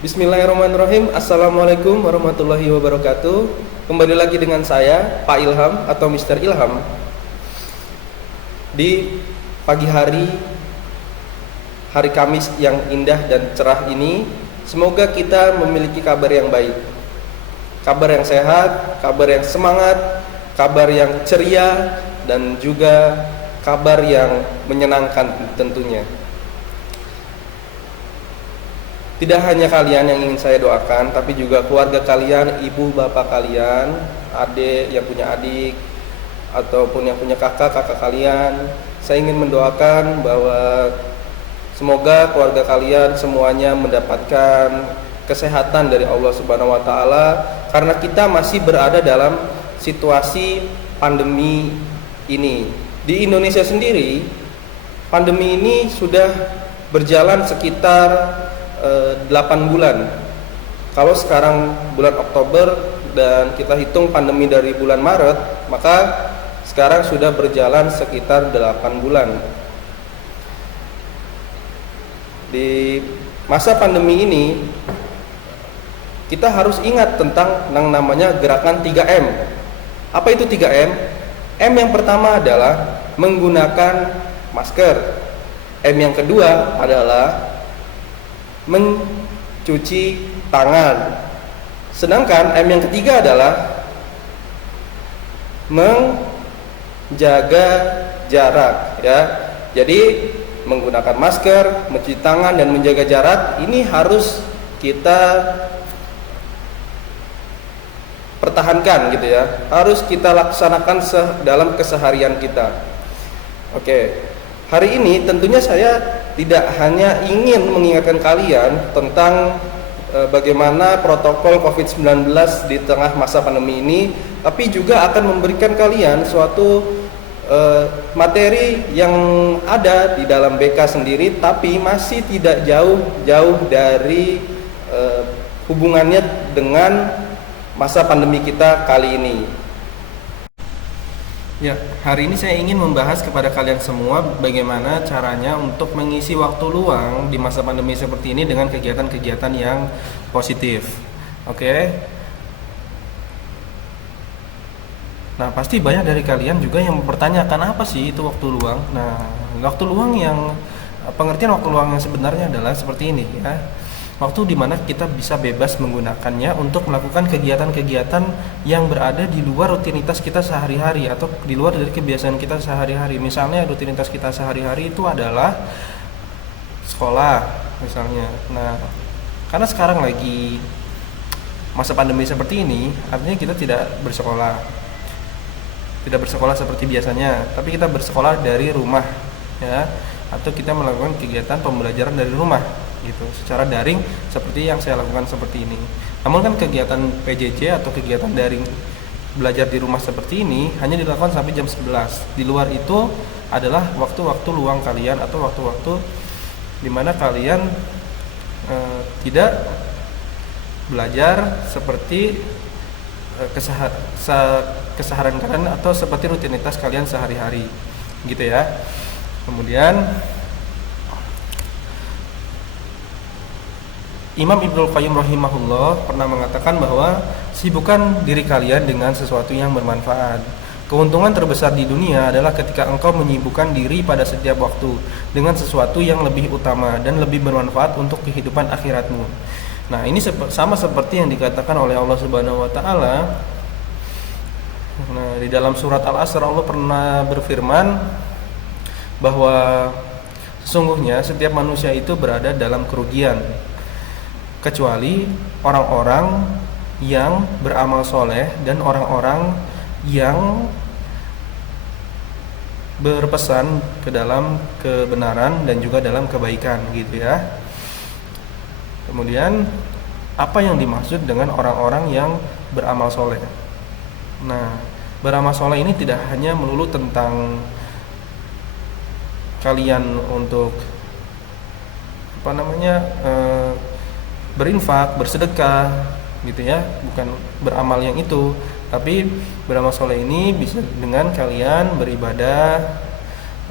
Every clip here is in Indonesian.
Bismillahirrahmanirrahim. Assalamualaikum warahmatullahi wabarakatuh. Kembali lagi dengan saya, Pak Ilham atau Mister Ilham. Di pagi hari Kamis yang indah dan cerah ini, semoga kita memiliki kabar yang baik, kabar yang sehat, kabar yang semangat, kabar yang ceria, dan juga kabar yang menyenangkan tentunya. Tidak hanya kalian yang ingin saya doakan, tapi juga keluarga kalian, ibu bapak kalian, adik yang punya adik, ataupun yang punya kakak kalian. Saya ingin mendoakan bahwa semoga keluarga kalian semuanya mendapatkan kesehatan dari Allah Subhanahu wa taala, karena kita masih berada dalam situasi pandemi ini. Di Indonesia sendiri, pandemi ini sudah berjalan sekitar 8 bulan. Kalau sekarang bulan Oktober dan kita hitung pandemi dari bulan Maret, maka sekarang sudah berjalan sekitar 8 bulan. Di masa pandemi ini kita harus ingat tentang yang namanya gerakan 3M. Apa itu 3M? M yang pertama adalah menggunakan masker. M yang kedua adalah mencuci tangan. Sedangkan M yang ketiga adalah menjaga jarak, ya. Jadi menggunakan masker, mencuci tangan dan menjaga jarak ini harus kita pertahankan gitu ya. Harus kita laksanakan dalam keseharian kita. Oke. Hari ini tentunya saya tidak hanya ingin mengingatkan kalian tentang bagaimana protokol COVID-19 di tengah masa pandemi ini, tapi juga akan memberikan kalian suatu materi yang ada di dalam BK sendiri, tapi masih tidak jauh dari hubungannya dengan masa pandemi kita kali ini. Ya, hari ini saya ingin membahas kepada kalian semua bagaimana caranya untuk mengisi waktu luang di masa pandemi seperti ini dengan kegiatan-kegiatan yang positif. Oke. Nah, pasti banyak dari kalian juga yang mempertanyakan apa sih itu waktu luang. Nah, waktu luang yang pengertian waktu luang yang sebenarnya adalah seperti ini ya. Waktu di mana kita bisa bebas menggunakannya untuk melakukan kegiatan-kegiatan yang berada di luar rutinitas kita sehari-hari atau di luar dari kebiasaan kita sehari-hari. Misalnya rutinitas kita sehari-hari itu adalah sekolah misalnya. Nah, karena sekarang lagi masa pandemi seperti ini, artinya kita tidak bersekolah. Tidak bersekolah seperti biasanya, tapi kita bersekolah dari rumah ya, atau kita melakukan kegiatan pembelajaran dari rumah gitu, secara daring seperti yang saya lakukan seperti ini. Namun kan kegiatan PJJ atau kegiatan daring belajar di rumah seperti ini hanya dilakukan sampai jam 11. Di luar itu adalah waktu-waktu luang kalian atau waktu-waktu di mana kalian tidak belajar seperti keseharian kalian atau seperti rutinitas kalian sehari-hari gitu ya. Kemudian Imam Ibnul Qayyim rahimahullah pernah mengatakan bahwa sibukkan diri kalian dengan sesuatu yang bermanfaat. Keuntungan terbesar di dunia adalah ketika engkau menyibukkan diri pada setiap waktu dengan sesuatu yang lebih utama dan lebih bermanfaat untuk kehidupan akhiratmu. Nah, ini sama seperti yang dikatakan oleh Allah Subhanahu wa taala. Nah, di dalam surat Al-Asr Allah pernah berfirman bahwa sesungguhnya setiap manusia itu berada dalam kerugian kecuali orang-orang yang beramal soleh dan orang-orang yang berpesan ke dalam kebenaran dan juga dalam kebaikan gitu ya. Kemudian apa yang dimaksud dengan orang-orang yang beramal soleh? Nah, beramal soleh ini tidak hanya melulu tentang kalian untuk berinfak, bersedekah gitu ya, bukan beramal yang itu, tapi beramal soleh ini bisa dengan kalian beribadah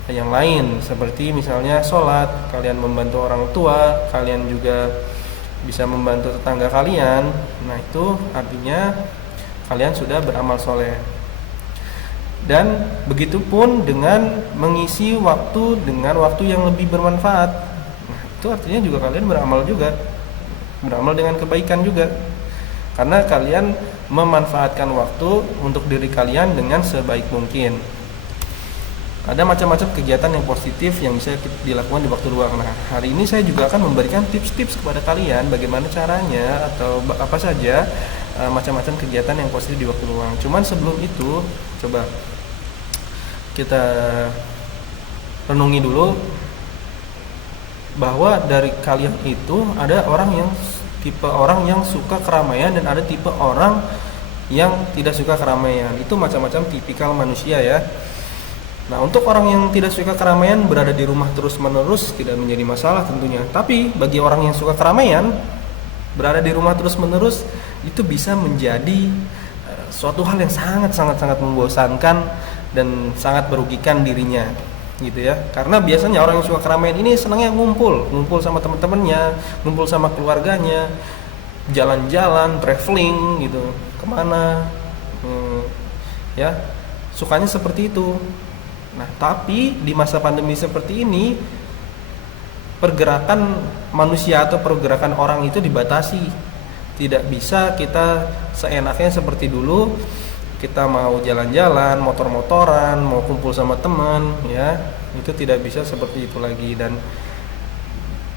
yang lain, seperti misalnya sholat, kalian membantu orang tua, kalian juga bisa membantu tetangga kalian, nah itu artinya kalian sudah beramal soleh. Dan begitupun dengan mengisi waktu dengan waktu yang lebih bermanfaat, nah itu artinya juga kalian beramal juga, beramal dengan kebaikan juga, karena kalian memanfaatkan waktu untuk diri kalian dengan sebaik mungkin. Ada macam-macam kegiatan yang positif yang bisa dilakukan di waktu luang. Nah, hari ini saya juga akan memberikan tips-tips kepada kalian bagaimana caranya atau apa saja macam-macam kegiatan yang positif di waktu luang. Cuman sebelum itu, coba kita renungi dulu bahwa dari kalian itu ada orang yang tipe orang yang suka keramaian dan ada tipe orang yang tidak suka keramaian. Itu macam-macam tipikal manusia ya. Nah, untuk orang yang tidak suka keramaian, berada di rumah terus-menerus tidak menjadi masalah tentunya. Tapi bagi orang yang suka keramaian, berada di rumah terus-menerus itu bisa menjadi suatu hal yang sangat membosankan dan sangat merugikan dirinya, gitu ya. Karena biasanya orang yang suka keramaian ini senangnya ngumpul sama teman-temannya, ngumpul sama keluarganya, jalan-jalan, traveling gitu, kemana, ya, sukanya seperti itu. Nah, tapi di masa pandemi seperti ini, pergerakan manusia atau pergerakan orang itu dibatasi. Tidak bisa kita seenaknya seperti dulu. Kita mau jalan-jalan, motor-motoran, mau kumpul sama teman, ya, itu tidak bisa seperti itu lagi. Dan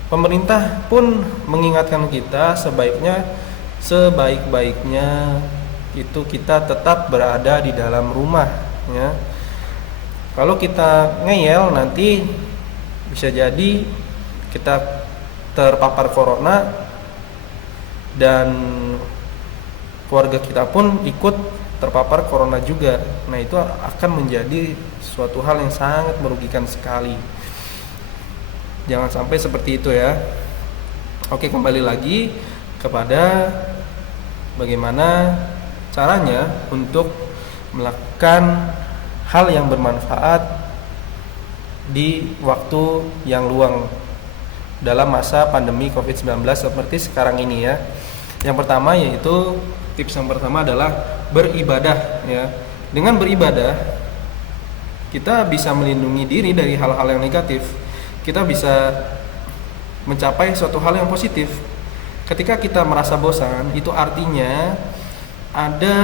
pemerintah pun mengingatkan kita sebaik-baiknya itu kita tetap berada di dalam rumah, ya. Kalau kita ngeyel nanti bisa jadi kita terpapar corona dan keluarga kita pun ikut terpapar corona juga. Nah, itu akan menjadi suatu hal yang sangat merugikan sekali. Jangan sampai seperti itu ya. Oke, kembali lagi kepada bagaimana caranya untuk melakukan hal yang bermanfaat di waktu yang luang dalam masa pandemi COVID-19 seperti sekarang ini ya. Yang pertama yaitu tips yang pertama adalah beribadah ya. Dengan beribadah kita bisa melindungi diri dari hal-hal yang negatif. Kita bisa mencapai suatu hal yang positif. Ketika kita merasa bosan, itu artinya ada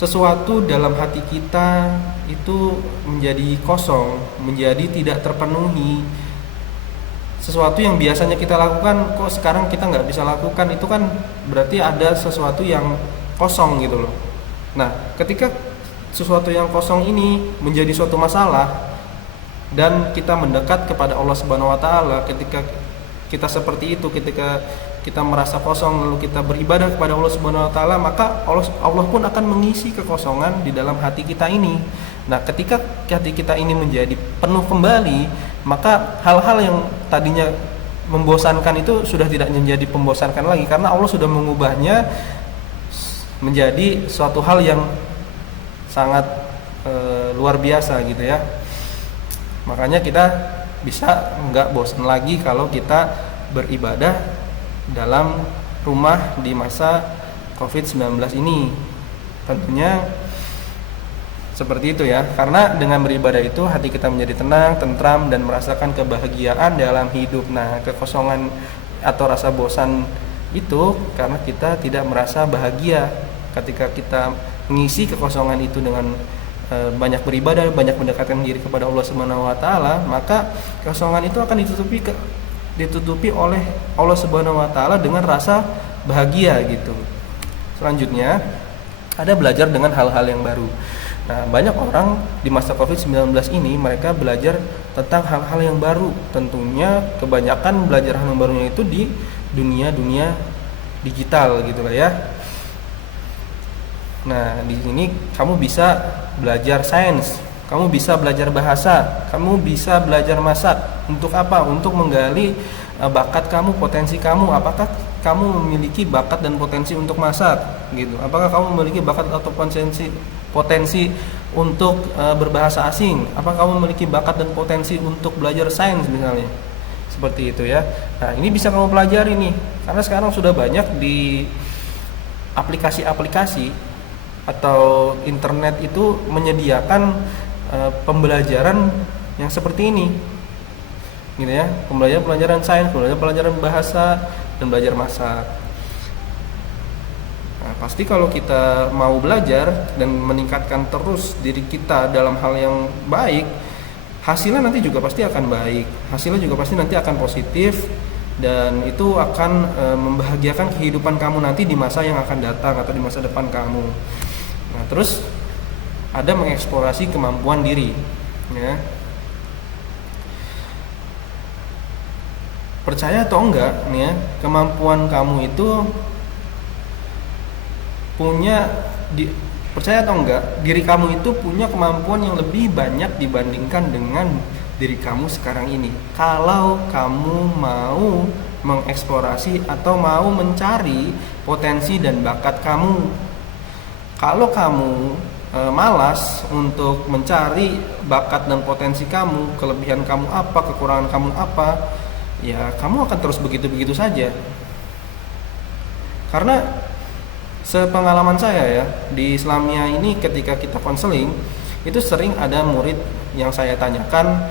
sesuatu dalam hati kita itu menjadi kosong, menjadi tidak terpenuhi. Sesuatu yang biasanya kita lakukan kok sekarang kita nggak bisa lakukan, itu kan berarti ada sesuatu yang kosong gitu loh. Nah, ketika sesuatu yang kosong ini menjadi suatu masalah dan kita mendekat kepada Allah Subhanahu wa taala, ketika kita seperti itu, ketika kita merasa kosong lalu kita beribadah kepada Allah Subhanahu wa taala, maka Allah pun akan mengisi kekosongan di dalam hati kita ini. Nah, ketika hati kita ini menjadi penuh kembali, maka hal-hal yang tadinya membosankan itu sudah tidak menjadi membosankan lagi, karena Allah sudah mengubahnya menjadi suatu hal yang sangat luar biasa gitu ya. Makanya kita bisa nggak bosan lagi kalau kita beribadah dalam rumah di masa COVID-19 ini. Tentunya seperti itu ya, karena dengan beribadah itu hati kita menjadi tenang, tentram, dan merasakan kebahagiaan dalam hidup. Nah, kekosongan atau rasa bosan itu karena kita tidak merasa bahagia. Ketika kita mengisi kekosongan itu dengan banyak beribadah, banyak mendekatkan diri kepada Allah Subhanahu wa taala, maka kekosongan itu akan ditutupi oleh Allah Subhanahu wa taala dengan rasa bahagia gitu. Selanjutnya ada belajar dengan hal-hal yang baru. Nah, banyak orang di masa COVID-19 ini mereka belajar tentang hal-hal yang baru. Tentunya kebanyakan belajar hal yang barunya itu di dunia digital gitu lah ya. Nah, di sini kamu bisa belajar sains, kamu bisa belajar bahasa, kamu bisa belajar masak. Untuk apa? Untuk menggali bakat kamu, potensi kamu. Apakah kamu memiliki bakat dan potensi untuk masak gitu? Apakah kamu memiliki bakat atau potensi untuk berbahasa asing? Apakah kamu memiliki bakat dan potensi untuk belajar sains misalnya? seperti itu ya. Nah, ini bisa kamu pelajari nih, karena sekarang sudah banyak di aplikasi-aplikasi atau internet itu menyediakan pembelajaran yang seperti ini, gitu ya. Pelajaran sains, pelajaran bahasa, dan belajar masak. Nah, pasti kalau kita mau belajar dan meningkatkan terus diri kita dalam hal yang baik, hasilnya nanti juga pasti akan baik. Hasilnya juga pasti nanti akan positif, dan itu akan membahagiakan kehidupan kamu nanti di masa yang akan datang atau di masa depan kamu. Nah, terus ada mengeksplorasi kemampuan diri, ya. Percaya atau enggak nih ya, kemampuan kamu itu percaya atau enggak, diri kamu itu punya kemampuan yang lebih banyak dibandingkan dengan diri kamu sekarang ini. Kalau kamu mau mengeksplorasi atau mau mencari potensi dan bakat kamu. Kalau kamu malas untuk mencari bakat dan potensi kamu, kelebihan kamu apa, kekurangan kamu apa, ya kamu akan terus begitu-begitu saja. Karena sepengalaman saya ya, di Islamia ini ketika kita konseling, itu sering ada murid yang saya tanyakan,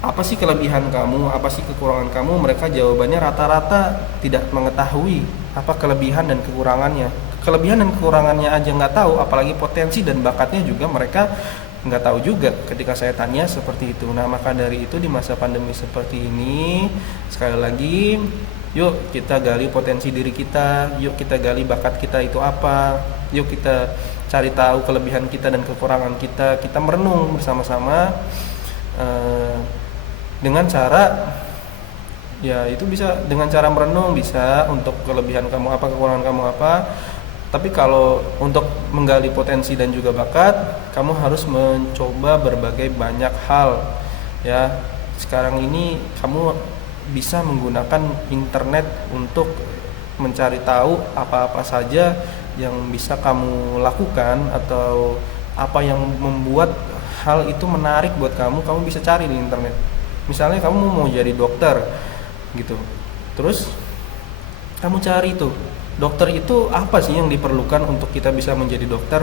apa sih kelebihan kamu, apa sih kekurangan kamu? Mereka jawabannya rata-rata tidak mengetahui apa kelebihan dan kekurangannya. Kelebihan dan kekurangannya aja nggak tahu, apalagi potensi dan bakatnya juga mereka nggak tahu juga ketika saya tanya seperti itu. Nah, maka dari itu di masa pandemi seperti ini, sekali lagi, yuk kita gali potensi diri kita, yuk kita gali bakat kita itu apa, yuk kita cari tahu kelebihan kita dan kekurangan kita. Kita merenung bersama-sama dengan cara, ya itu bisa dengan cara merenung, bisa untuk kelebihan kamu apa, kekurangan kamu apa. Tapi kalau untuk menggali potensi dan juga bakat, kamu harus mencoba berbagai banyak hal ya. Sekarang ini kamu bisa menggunakan internet untuk mencari tahu apa-apa saja yang bisa kamu lakukan, atau apa yang membuat hal itu menarik buat kamu bisa cari di internet. Misalnya kamu mau jadi dokter gitu, terus kamu cari itu, dokter itu apa sih yang diperlukan untuk kita bisa menjadi dokter?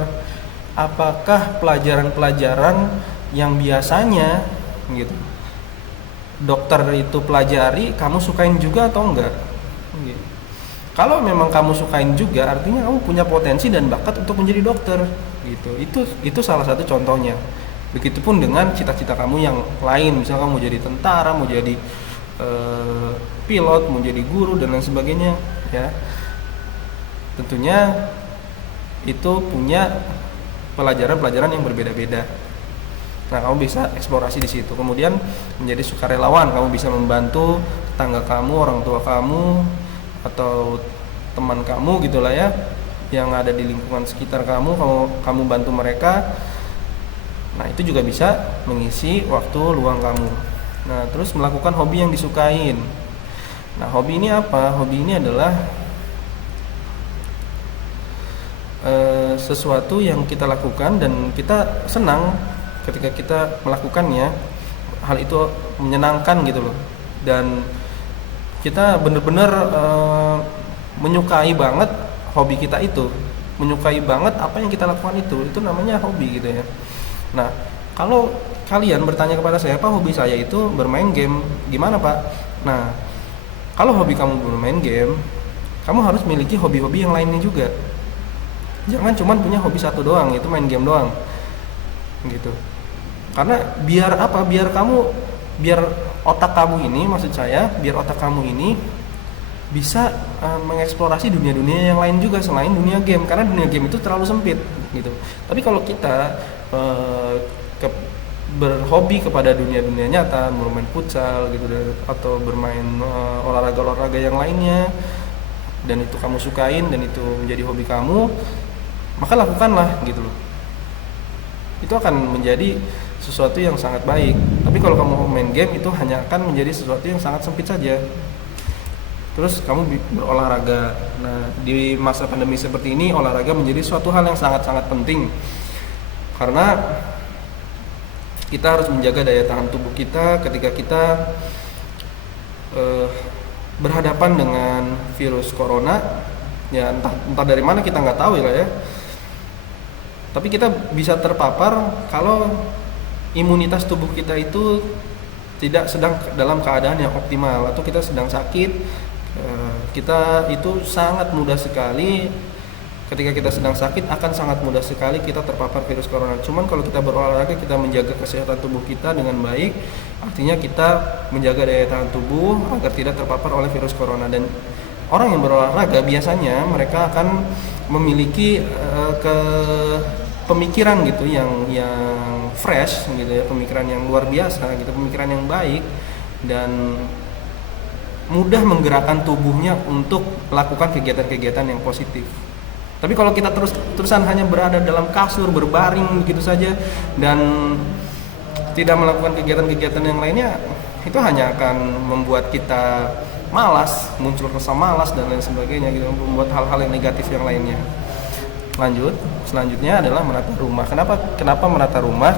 Apakah pelajaran-pelajaran yang biasanya gitu dokter itu pelajari, kamu sukain juga atau enggak? Gitu. Kalau memang kamu sukain juga, artinya kamu punya potensi dan bakat untuk menjadi dokter. Gitu. Itu salah satu contohnya. Begitupun dengan cita-cita kamu yang lain, misalnya kamu mau jadi tentara, mau jadi pilot, mau jadi guru dan lain sebagainya, ya. Tentunya itu punya pelajaran-pelajaran yang berbeda-beda. Nah, kamu bisa eksplorasi di situ. Kemudian menjadi sukarelawan, kamu bisa membantu tetangga kamu, orang tua kamu, atau teman kamu gitulah ya, yang ada di lingkungan sekitar kamu bantu mereka. Nah, itu juga bisa mengisi waktu luang kamu. Nah, terus melakukan hobi yang disukain. Nah, hobi ini apa? Hobi ini adalah sesuatu yang kita lakukan dan kita senang ketika kita melakukannya. Hal itu menyenangkan gitu loh, dan kita benar-benar menyukai banget hobi kita itu, menyukai banget apa yang kita lakukan itu namanya hobi gitu ya. Nah, kalau kalian bertanya kepada saya, apa hobi saya itu bermain game, gimana Pak? Nah, kalau hobi kamu bermain game, kamu harus miliki hobi-hobi yang lainnya juga. Jangan cuma punya hobi satu doang, itu main game doang gitu. Karena biar otak kamu ini, maksud saya biar otak kamu ini bisa mengeksplorasi dunia-dunia yang lain juga selain dunia game, karena dunia game itu terlalu sempit gitu. Tapi kalau kita berhobi kepada dunia-dunia nyata, bermain futsal gitu, atau bermain olahraga-olahraga yang lainnya, dan itu kamu sukain dan itu menjadi hobi kamu, maka lakukanlah gitu loh. Itu akan menjadi sesuatu yang sangat baik. Tapi kalau kamu main game, itu hanya akan menjadi sesuatu yang sangat sempit saja. Terus kamu berolahraga. Nah, di masa pandemi seperti ini, olahraga menjadi suatu hal yang sangat-sangat penting, karena kita harus menjaga daya tahan tubuh kita ketika kita eh, berhadapan dengan virus corona, ya entah dari mana kita nggak tahu ya. Tapi kita bisa terpapar kalau imunitas tubuh kita itu tidak sedang dalam keadaan yang optimal atau kita sedang sakit. Kita itu sangat mudah sekali ketika kita sedang sakit akan sangat mudah sekali kita terpapar virus corona. Cuman kalau kita berolahraga, kita menjaga kesehatan tubuh kita dengan baik, artinya kita menjaga daya tahan tubuh agar tidak terpapar oleh virus corona. Dan orang yang berolahraga biasanya mereka akan memiliki pemikiran gitu yang fresh gitu ya, pemikiran yang luar biasa gitu, pemikiran yang baik dan mudah menggerakkan tubuhnya untuk melakukan kegiatan-kegiatan yang positif. Tapi kalau kita terusan hanya berada dalam kasur berbaring begitu saja dan tidak melakukan kegiatan-kegiatan yang lainnya, itu hanya akan membuat kita malas, muncul rasa malas dan lain sebagainya gitu, membuat hal-hal yang negatif yang lainnya. Selanjutnya adalah menata rumah. Kenapa menata rumah?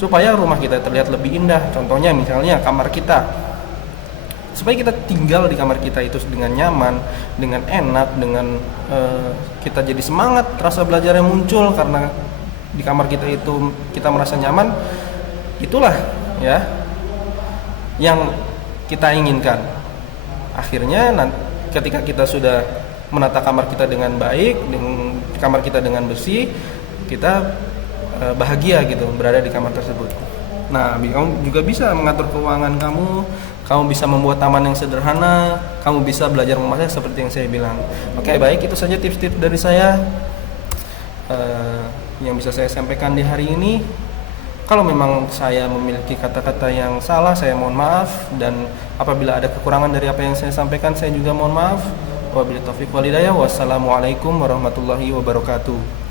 Supaya rumah kita terlihat lebih indah. Contohnya misalnya kamar kita. Supaya kita tinggal di kamar kita itu dengan nyaman, dengan enak, dengan kita jadi semangat, rasa belajar yang muncul karena di kamar kita itu kita merasa nyaman. Itulah ya yang kita inginkan. Akhirnya ketika kita sudah menata kamar kita dengan baik, dengan kamar kita dengan bersih, kita bahagia gitu berada di kamar tersebut. Nah, kamu juga bisa mengatur keuangan kamu bisa membuat taman yang sederhana, kamu bisa belajar memasak seperti yang saya bilang. Oke, baik, itu saja tips-tips dari saya yang bisa saya sampaikan di hari ini. Kalau memang saya memiliki kata-kata yang salah, saya mohon maaf, dan apabila ada kekurangan dari apa yang saya sampaikan, saya juga mohon maaf. Wabillahi taufiq wal hidayah. Wassalamualaikum warahmatullahi wabarakatuh.